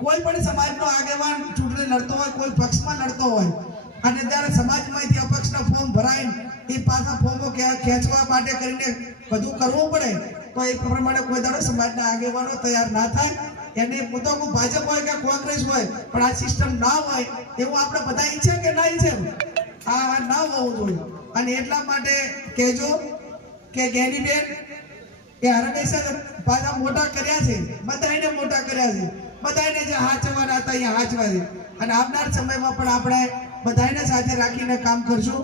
કોઈ પણ સમાજનો આગેવાન ચૂંટણી લડતો હોય, કોઈ પક્ષમાં લડતો હોય, અને ત્યારે સમાજમાંથી અપક્ષના ફોર્મ ભરાય એ પાછા ફોર્મો ખેંચવા માટે કરીને બધું કરવું પડે, તો એ પ્રમાણે કોઈ દાડો સમાજના આગેવાનો તૈયાર ના થાય. એને મુદ્દો કોઈ ભાજપ હોય કે કોંગ્રેસ હોય, પણ આ સિસ્ટમ ના હોય, એવું આપણે બધા ઈચ્છે કે ના ઈચ્છે? આ ના હોવું જોઈએ. અને એટલા માટે કહેજો કે ગેનીબેન એ હરમેશા પાછા મોટા કર્યા છે બધા એને મોટા કર્યા છે. બધાને જે હાચવાના હતા અહીંયા હાચવા દે. અને આવનાર સમયમાં પણ આપણે બધાને સાથે રાખીને કામ કરશું.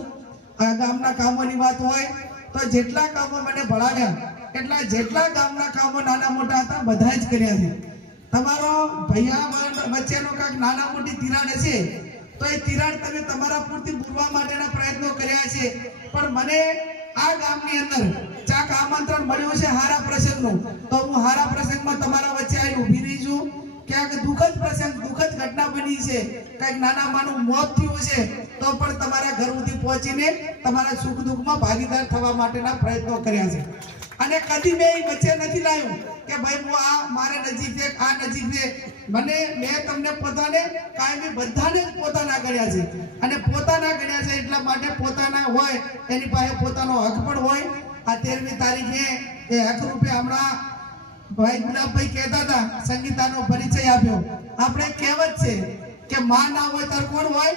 ગામના કામોની વાત હોય તો જેટલા કામો મને ભણાવ્યા, એટલા જેટલા ગામના કામો નાના મોટા હતા બધા જ કર્યા છે. તમારો ભૈયા વચ્ચેનો કાંઈક નાના મોટી તિરાડ હશે, તો એ તિરાડ તમે તમારા પૂરતી પૂરવા માટેના પ્રયત્નો કર્યા છે. પણ મને આ ગામની અંદર ચાક આમંત્રણ મળ્યું છે હારા પ્રસંગનું. તો હું હારા પ્રસંગમાં તમારા વચ્ચે આવીને ઊભી રહી છું. ક્યાંક દુઃખદ પ્રસંગ, દુઃખદ ઘટના બની છે, કંઈક નાના માનું મોત થયું છે, તો પણ તમારા ઘર સુધી પહોંચીને તમારા સુખ દુઃખમાં ભાગીદાર થવા માટેના પ્રયત્નો કર્યા છે. અને કદી મેં એ વચ્ચે નથી લાવ્યું કે ભાઈ હું આ મારે નજીક છે, આ નજીક છે. મને, મેં તમને પોતાને કાયમી બધાને પોતાના કર્યા છે. અને પોતાના કર્યા છે એટલા માટે પોતાના હોય, એની પાસે પોતાનો હક પણ હોય. આ તેરમી તારીખે એ હક રૂપે હમણાં ભાઈ ગુલાબભાઈ પરિચય આપ્યો. આપણે કહેવત છે કે માં ના હોય તાર કોણ હોય?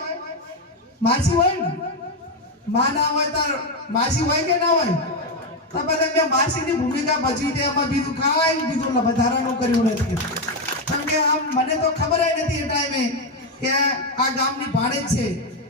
માસી હોયમાં ના હોય તાર માસી હોય કે ના હોય? ભૂમિકા ભજવી છે બીજું કાંઈ બીજું વધારાનું કર્યું નથી કેમ કે આમ મને તો ખબર નથી એ ટાઈમે કે આ ગામની ભાડે છે.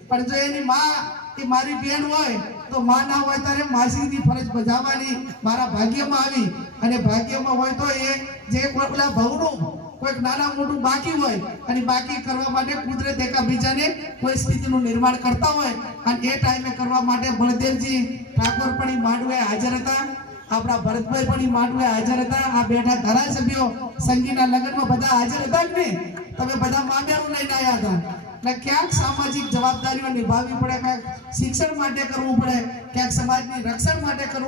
પણ જો એની માં એ મારી બેન હોય તો માં ના હોય ત્યારે માસીની ફરજ બજાવવાની, મારા ભાગ્યમાં આવી. અને ભાગ્યમાં હોય તો એ જે પેલા ભવનું, કોઈક નાના મોટું બાકી હોય, અને બાકી કરવા માટે કુદરત એકાબીજાને કોઈ સ્થિતિનું નિર્માણ કરતા હોય. અને એ ટાઈમે કરવા માટે બળદેવજી ઠાકોર પણ માંડવે હાજર હતા. આપણા ભરતભાઈ પણ માંડવે હાજર હતા. આ બેઠા ધારાસભ્યો સંગીના લગ્નમાં બધા હાજર હતા જ ને તમે બધા મામેરું લઈને આવ્યા હતા. એટલે ક્યાંક સામાજિક જવાબદારીઓ નિભાવવી પડે, ક્યાંક શિક્ષણ માટે કરવું પડે, ક્યાંક સમાજની રક્ષણ માટે કરવું